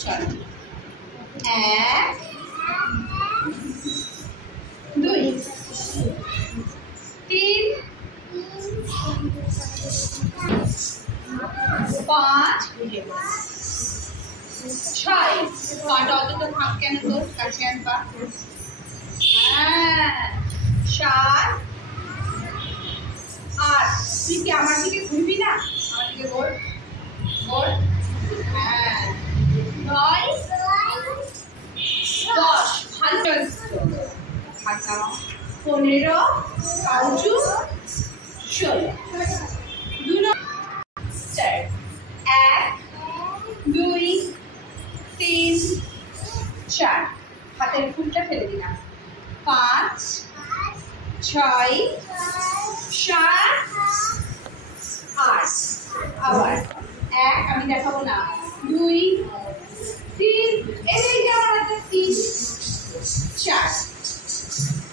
চলো 1 2 3 5 6 পাটা অতটা ফাঁক কেন তোর কাছে আন পা 7 8 তুই কি আমার দিকে ঘুরবি না আমার দিকে বল বল 9 10 ভালো ঢাকা 15 কাউচু 16 2 4 1 2 3 4 হাতের ফুলটা ফেলে দিলাম 5 6 7 8 আবার 1 আমি দেখাবো না 2 3 এই যে আমার হাতে 3 4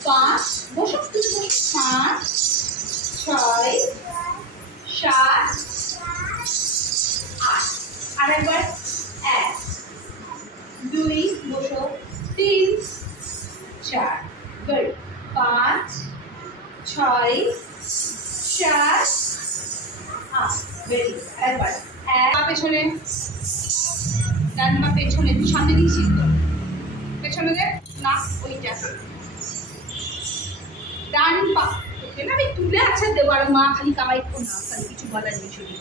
5 বসো তুমি বসো 5 6 7 8 আরেকবার 1 2 বসো 3 4 গুড 5 6 7 8 ভেরি একবার এক পা পেছনে ডান পা পেছনে তুই সামনে দিয়েছিস তো পেছনে দে না ওইটা ডান পা না আমি তুলে আছে দেবো আর মা খালি কামাই করো না খালি কিছু বলার নেই শরীর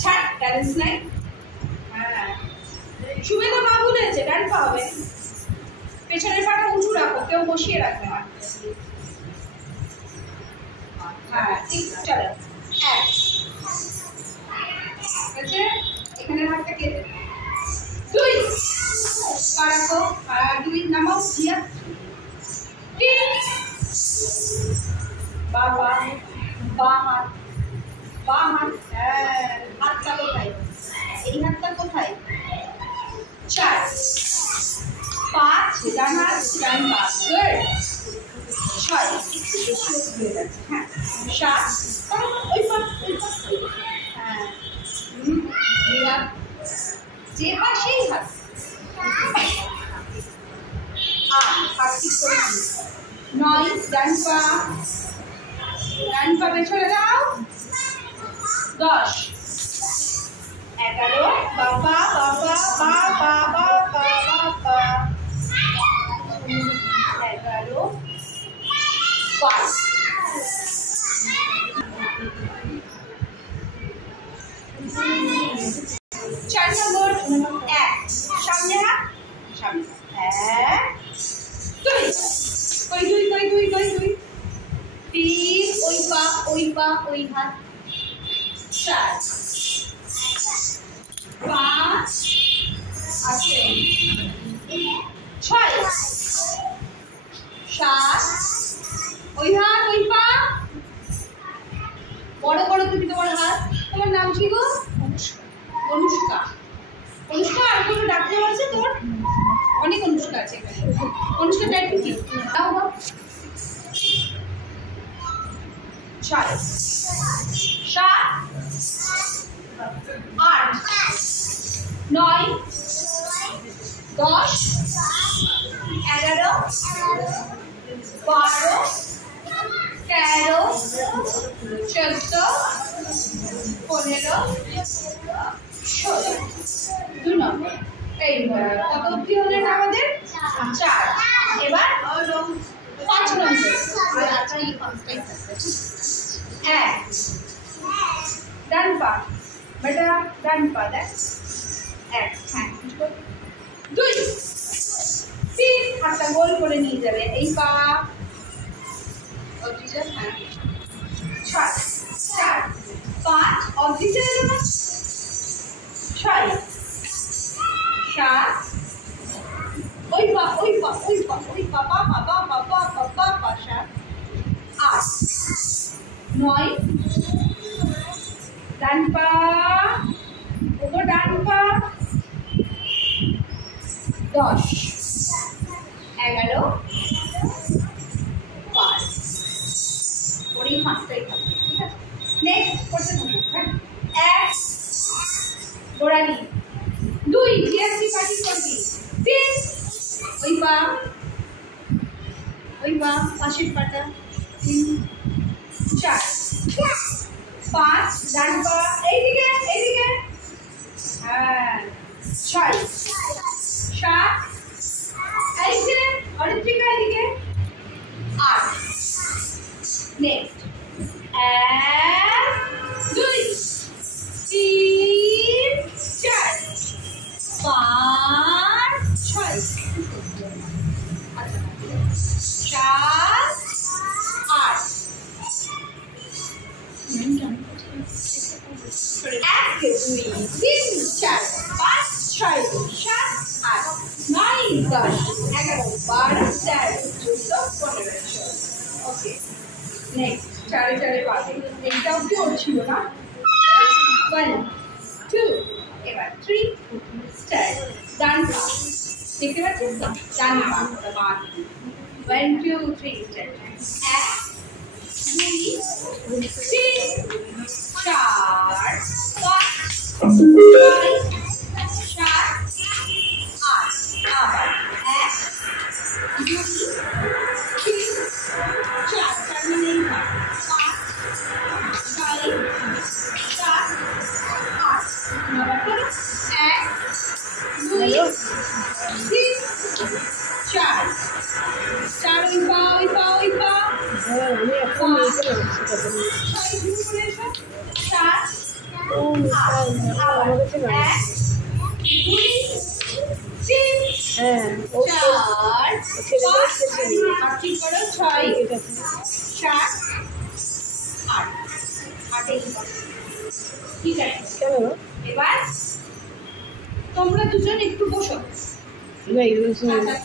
ছাড় ব্যালেন্স নাই হ্যাঁ শুয়ে তো মা ভুলেছে ডান পা হবে পেছনের পাটা উঁচু রাখো কেউ বসিয়ে রাখবে না হ্যাঁ ঠিক চলো 1 এখানে হাতটা কেটে 2 পা রাখো 2 নামাও দিয়া 3 বাবা বা হাত হাতটা কোথায় এই হাতটা কোথায় 4 5 ডান হাত ডান পা গুড 6 একটু বেশি হয়ে যাচ্ছে হ্যাঁ 7 ওই পা হ্যাঁ মেরা যে পা সেই হাত হাত ঠিক করে 9 ডান পা পেছনে দাও 10 11 বাবা 11 5 4 নম্বর 1 সামনে হাত সামনে 1 2 কই 3 ওই পা ওই হাত 4 5 আছে 6 7 ওই হাত ওই পা বড় বড় তুমি তোমার হাত তোমার নাম কি গো অনুষ্কা আর কোনো ডাক্তার আছে তোর অনেক অনুষ্কা আছে এখানে অনুষ্কা টাইপ কি দাও বাবা 6 7 8 9 10 11 12 13 14 15 16 2 নম্বর এই কত অবধি হলো এটা আমাদের 4 এবার 5 নম্বর আচ্ছা এই 5টাই থাকবে 1 ডান পা বেটা ডান পা দেখ 1 হ্যাঁ 2 3 হাতটা গোল করে নিয়ে যাবে এই পা অবজিটা হ্যাঁ 4 5 অবজিটা দেব 6 7 ওই পা পাশা 8 9 ডান পা ওগো ডান পা 10 11 5 ওই 5টাই থাকবে ঠিক আছে নেক্সট করতে থাকো হ্যাঁ 1 গোড়ালি 2 জিএসটি পার্টি করবি 3 ওই পা পাশের পাটা 3 4 5 ডান পা এইদিকে হ্যাঁ 6 7 এইদিকে অরিত্রিকা এইদিকে 8 নেক্সট 1 2 3 4 5 6 7 8 1 2 3 4 5 6 7 8 9 10 11 12 13 14 15 ওকে নেক্সট চারে চারে পাবে এটাও কি হচ্ছিল না 1 2 এবার 3 স্টার্ট ডান পা দেখতে পাচ্ছেন তো ডান পা 1 2 3 স্টার্ট 1 2 3 4 5 6 7 8 আবার 1 2 3 4 4 মানে 5 6 7 8 আবার 1 2 3 4 4 ওই পা হ্যাঁ আমি এখন এই করে শুরু করে এসো 7 ও আমার কাছে না 1 2 3 হ্যাঁ 4 5 ঠিক করো 6 7 8 8 ঠিক আছে চলো এবার তোমরা দুজন একটু বসো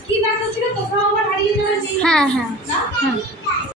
কি নাচ হচ্ছিল কোথাও আবার হারিয়ে যাবে হ্যাঁ না